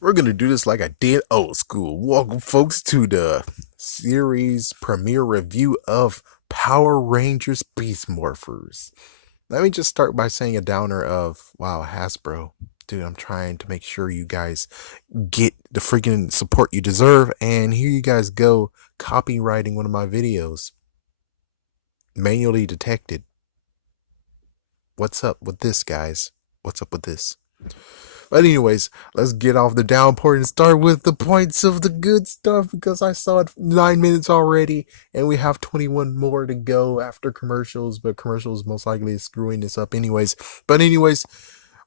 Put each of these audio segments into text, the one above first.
We're gonna do this like I did old school. Welcome, folks, to the series premiere review of Power Rangers Beast Morphers. Let me just start by saying a downer of wow, Hasbro. Dude, I'm trying to make sure you guys get the freaking support you deserve, and here you guys go, copywriting one of my videos. Manually detected. What's up with this, guys? What's up with this? But anyways, let's get off the downpour and start with the points of the good stuff because I saw it 9 minutes already and we have 21 more to go after commercials, but commercials most likely is screwing this up anyways. But anyways,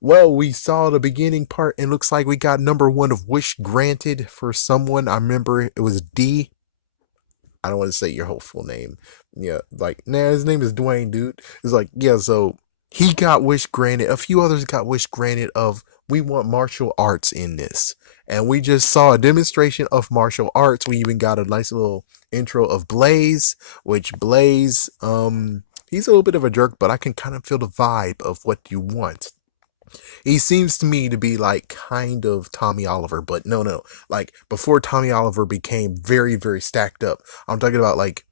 well, we saw the beginning part and looks like we got number one of wish granted for someone. I remember it was D. I don't want to say your whole full name. Yeah, like, nah, his name is Dwayne, dude. It's like, yeah, so he got wish granted. A few others got wish granted of we want martial arts in this. And we just saw a demonstration of martial arts. We even got a nice little intro of Blaze, which Blaze, he's a little bit of a jerk, but I can kind of feel the vibe of what you want. He seems to me to be like kind of Tommy Oliver, but no. Like before Tommy Oliver became very, very stacked up. I'm talking about like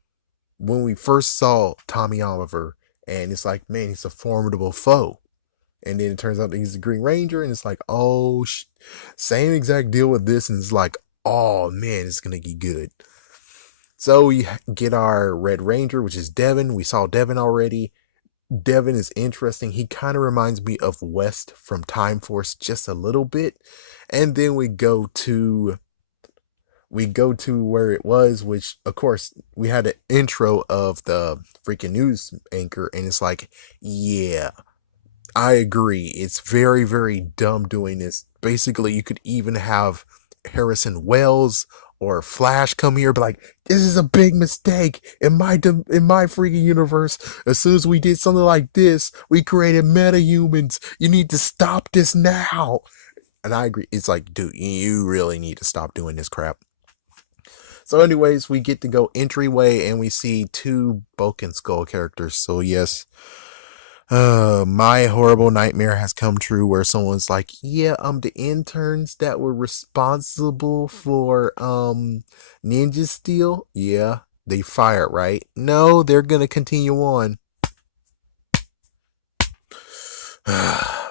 when we first saw Tommy Oliver, and it's like, man, he's a formidable foe. And then it turns out that he's the Green Ranger, and it's like, oh, same exact deal with this, and it's like, oh man, it's gonna be good. So we get our Red Ranger, which is Devin. We saw Devin already. Devin is interesting. He kind of reminds me of West from Time Force just a little bit. And then we go to where it was, which of course we had an intro of the freaking news anchor, and it's like, yeah, I agree. It's very, very dumb doing this. Basically, you could even have Harrison Wells or Flash come here, but like, this is a big mistake in my freaking universe. As soon as we did something like this, we created metahumans. You need to stop this now. And I agree. It's like, dude, you really need to stop doing this crap. So, anyways, we get to go entryway and we see two Bulk Skull characters. So, yes, my horrible nightmare has come true where someone's like, yeah, the interns that were responsible for, Ninja Steel, yeah, they fired, right? No, they're gonna continue on.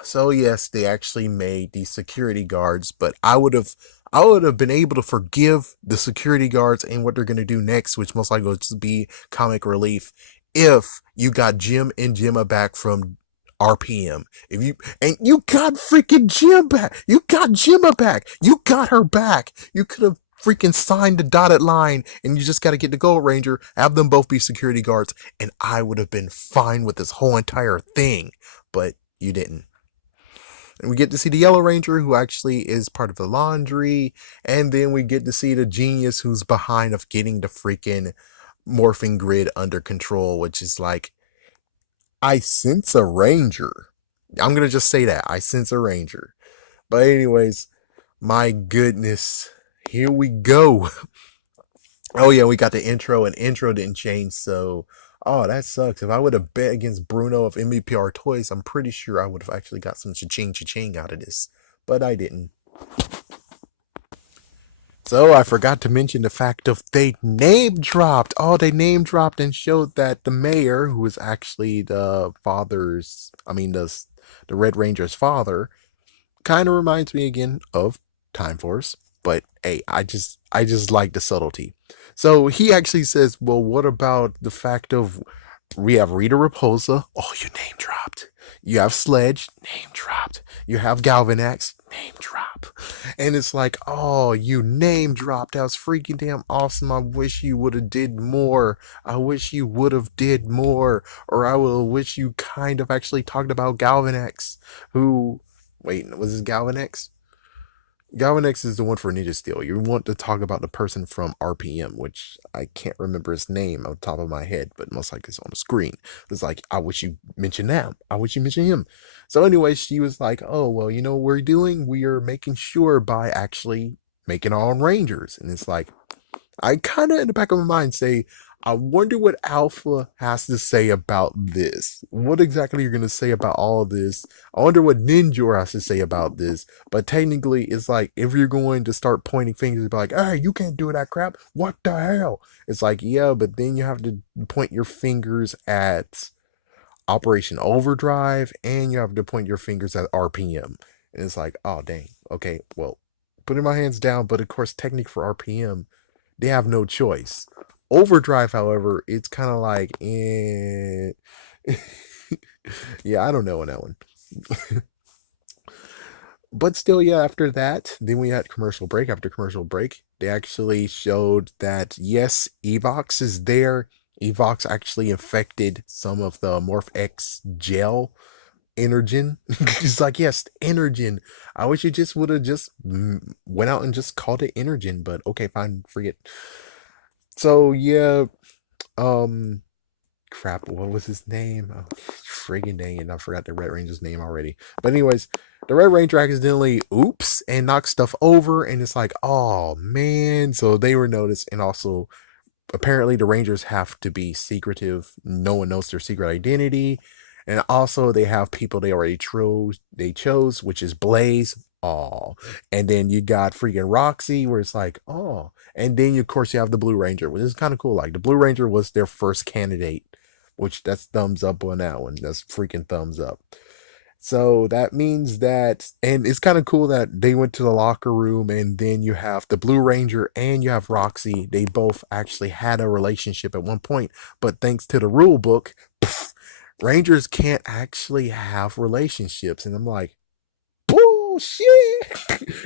So yes, they actually made these security guards, but I would have been able to forgive the security guards and what they're gonna do next, which most likely will just be comic relief, if you got Jim and Gemma back from RPM. If you and you got freaking Jim back, you got Gemma back, you got her back. You could have freaking signed the dotted line, and you just got to get the Gold Ranger, have them both be security guards, and I would have been fine with this whole entire thing. But you didn't. And we get to see the Yellow Ranger, who actually is part of the laundry, and then we get to see the genius who's behind of getting the freaking morphing grid under control, which is like, I sense a ranger. I'm gonna just say that. I sense a ranger. But anyways, my goodness. Here we go. Oh yeah, we got the intro, and intro didn't change, so oh, that sucks. If I would have bet against Bruno of MVPR Toys, I'm pretty sure I would have actually got some cha-ching out of this. But I didn't. So I forgot to mention the fact of they name dropped. Oh, they name dropped and showed that the mayor, who is actually the Red Ranger's father, kind of reminds me again of Time Force. But hey, I just like the subtlety. So he actually says, "Well, what about the fact of we have Rita Repulsa? Oh, you name dropped. You have Sledge, name dropped. You have Galvanax, name drop." And it's like, oh, you name dropped. That was freaking damn awesome. I wish you would have did more. I wish you would have did more. Or I will wish you kind of actually talked about Galvanax, who, wait, was this Galvanax? Galvanex is the one for Ninja Steel. You want to talk about the person from RPM, which I can't remember his name on top of my head, but most likely it's on the screen. It's like, I wish you mentioned that. I wish you mentioned him. So anyway, she was like, oh, well, you know what we're doing? We are making sure by actually making our own Rangers. And it's like, I kind of in the back of my mind say, I wonder what Alpha has to say about this. What exactly you're gonna say about all of this? I wonder what Ninja has to say about this. But technically, it's like if you're going to start pointing fingers, be like, "Hey, you can't do that crap. What the hell?" It's like, yeah, but then you have to point your fingers at Operation Overdrive, and you have to point your fingers at RPM. And it's like, oh dang, okay, well, putting my hands down, but of course, technique for RPM, they have no choice. Overdrive, however, it's kind of like, yeah, I don't know on that one. But still, yeah, after that, then we had commercial break. After commercial break, they actually showed that yes, Evox is there. Evox actually infected some of the Morph X gel Energen. It's like, yes, Energen. I wish you just would have just went out and just called it Energen, but okay, fine, forget. So yeah, um, crap, what was his name? Oh, friggin' dang it, I forgot the Red Ranger's name already. But anyways, the Red Ranger accidentally oops and knocks stuff over, and it's like, oh man. So they were noticed, and also apparently the Rangers have to be secretive. No one knows their secret identity. And also they have people they chose, which is Blaze. Oh. And then you got freaking Roxy, where it's like, oh. And then of course you have the Blue Ranger, which is kind of cool. Like the Blue Ranger was their first candidate, which that's thumbs up on that one. That's freaking thumbs up. So that means that, and it's kind of cool that they went to the locker room, and then you have the Blue Ranger and you have Roxy. They both actually had a relationship at one point, but thanks to the rule book, pff, Rangers can't actually have relationships. And I'm like, bullshit.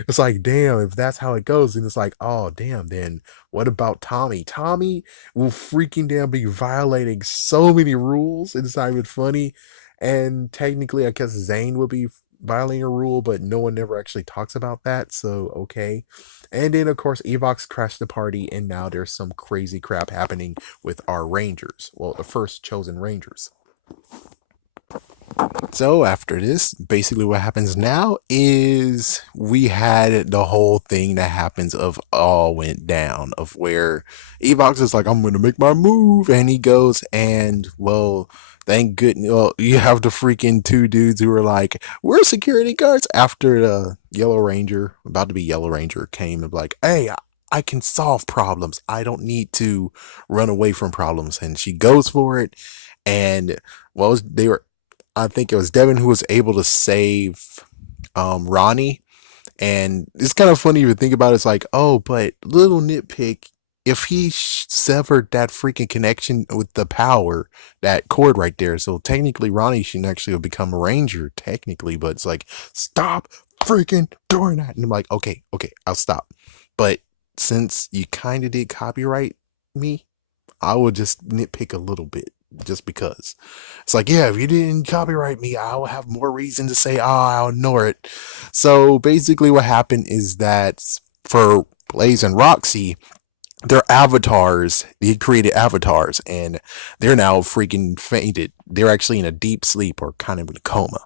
It's like, damn, if that's how it goes, then it's like, oh, damn, then what about Tommy? Tommy will freaking damn be violating so many rules. It's not even funny. And technically, I guess Zane would be violating a rule, but no one ever actually talks about that. So, okay. And then, of course, Evox crashed the party, and now there's some crazy crap happening with our Rangers. Well, the first chosen Rangers. So after this, basically what happens now is we had the whole thing that happens of all went down of where Evox is like, I'm gonna make my move, and he goes and well, thank goodness, well, you have the freaking two dudes who are like, we're security guards after the Yellow Ranger, about to be Yellow Ranger, came and like, hey, I can solve problems. I don't need to run away from problems. And she goes for it. And well, they were I think it was Devin who was able to save Ronnie. And it's kind of funny if you think about it. It's like, oh, but little nitpick. If he severed that freaking connection with the power, that cord right there, so technically Ronnie shouldn't actually have become a ranger, technically, but it's like, stop freaking doing that. And I'm like, okay, okay, I'll stop. But since you kind of did copyright me, I will just nitpick a little bit just because. It's like, yeah, if you didn't copyright me, I'll have more reason to say, oh, I'll ignore it. So basically, what happened is that for Blaze and Roxy, their avatars, they created avatars, and they're now freaking fainted. They're actually in a deep sleep or kind of in a coma.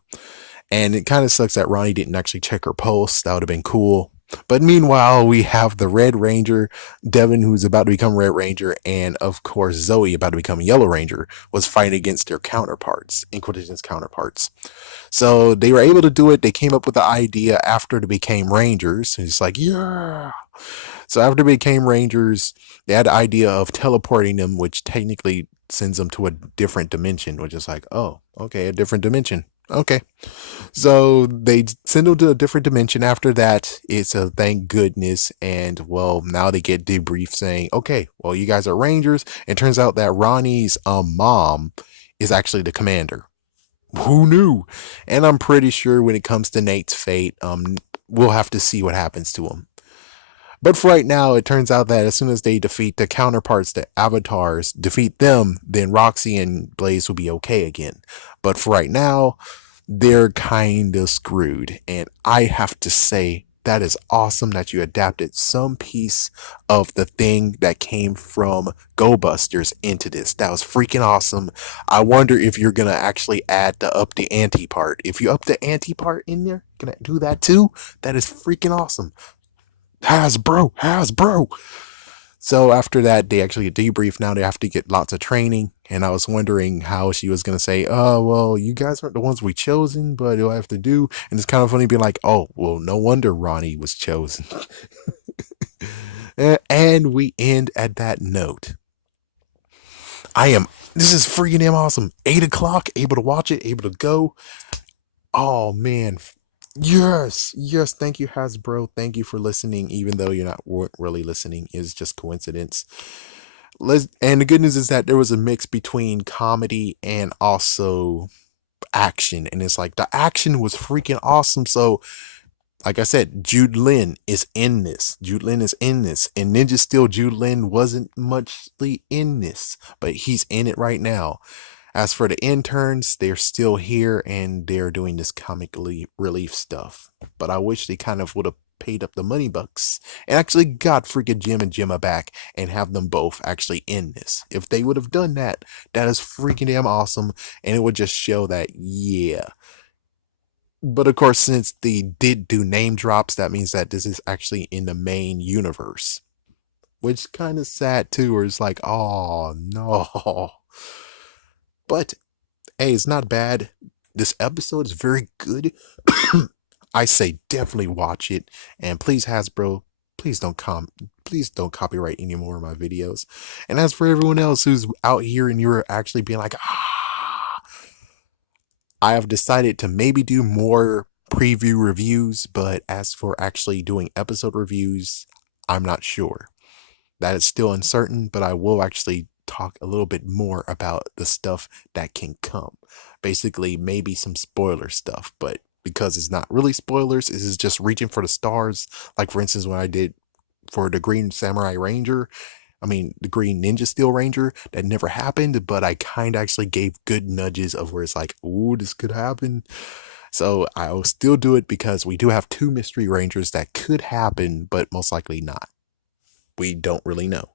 And it kind of sucks that Ronnie didn't actually check her pulse. That would have been cool. But meanwhile, we have the Red Ranger, Devin, who's about to become Red Ranger, and of course, Zoe, about to become Yellow Ranger, was fighting against their counterparts, Inquisition's counterparts. So they were able to do it. They came up with the idea after they became Rangers. It's like, yeah. So after they became Rangers, they had the idea of teleporting them, which technically sends them to a different dimension, which is like, oh, okay, a different dimension. Okay. So they send them to a different dimension. After that, it's a thank goodness. And well, now they get debrief saying, okay, well, you guys are Rangers. It turns out that Ronnie's mom is actually the commander. Who knew? And I'm pretty sure when it comes to Nate's fate, we'll have to see what happens to him. But for right now, it turns out that as soon as they defeat the counterparts, the avatars, defeat them, then Roxy and Blaze will be okay again. But for right now, they're kind of screwed. And I have to say, that is awesome that you adapted some piece of the thing that came from Go Busters into this. That was freaking awesome. I wonder if you're going to actually add the up the ante part. If you up the ante part in there, can I do that too? That is freaking awesome. Hasbro. So after that, they actually debrief. Now they have to get lots of training. And I was wondering how she was going to say, oh, well, you guys aren't the ones we chosen, but you'll have to do. And it's kind of funny being like, oh, well, no wonder Ronnie was chosen. And we end at that note. This is freaking damn awesome. 8 o'clock, able to watch it, able to go. Oh, man. Yes, yes. Thank you, Hasbro. Thank you for listening, even though you're not really listening. It's just coincidence. And the good news is that there was a mix between comedy and also action. And it's like the action was freaking awesome. So, like I said, Jude Lin is in this. Jude Lin is in this. And Ninja Steel Jude Lin wasn't muchly in this, but he's in it right now. As for the interns, they're still here and they're doing this comic relief stuff. But I wish they kind of would have paid up the money bucks and actually got freaking Jim and Gemma back and have them both actually in this. If they would have done that, that is freaking damn awesome. And it would just show that, yeah. But of course, since they did do name drops, that means that this is actually in the main universe. Which kind of sad too, where it's like, oh no. But hey, it's not bad. This episode is very good. I say definitely watch it. And please, Hasbro, please please don't copyright any more of my videos. And as for everyone else who's out here and you're actually being like, I have decided to maybe do more preview reviews, but as for actually doing episode reviews, I'm not sure. That is still uncertain, but I will actually talk a little bit more about the stuff that can come. Basically, maybe some spoiler stuff, but because it's not really spoilers, this is just reaching for the stars. Like, for instance, when I did for the Green Samurai Ranger, the Green Ninja Steel Ranger, that never happened, but I kind of actually gave good nudges of where it's like, ooh, this could happen. So I'll still do it because we do have two Mystery Rangers that could happen, but most likely not. We don't really know.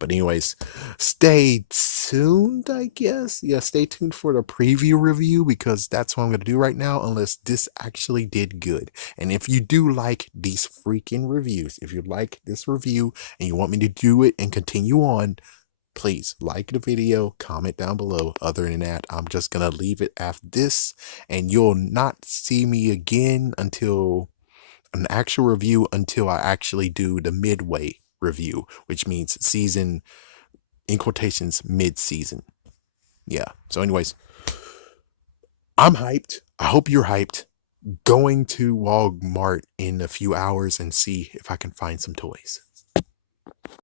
But anyways, stay tuned, I guess. Yeah, stay tuned for the preview review because that's what I'm going to do right now unless this actually did good. And if you do like these freaking reviews, if you like this review and you want me to do it and continue on, please like the video, comment down below. Other than that, I'm just going to leave it after this and you'll not see me again until an actual review until I actually do the midway review, which means season in quotations mid-season. Yeah. So anyways, I'm hyped. I hope you're hyped. Going to Walmart in a few hours and see if I can find some toys.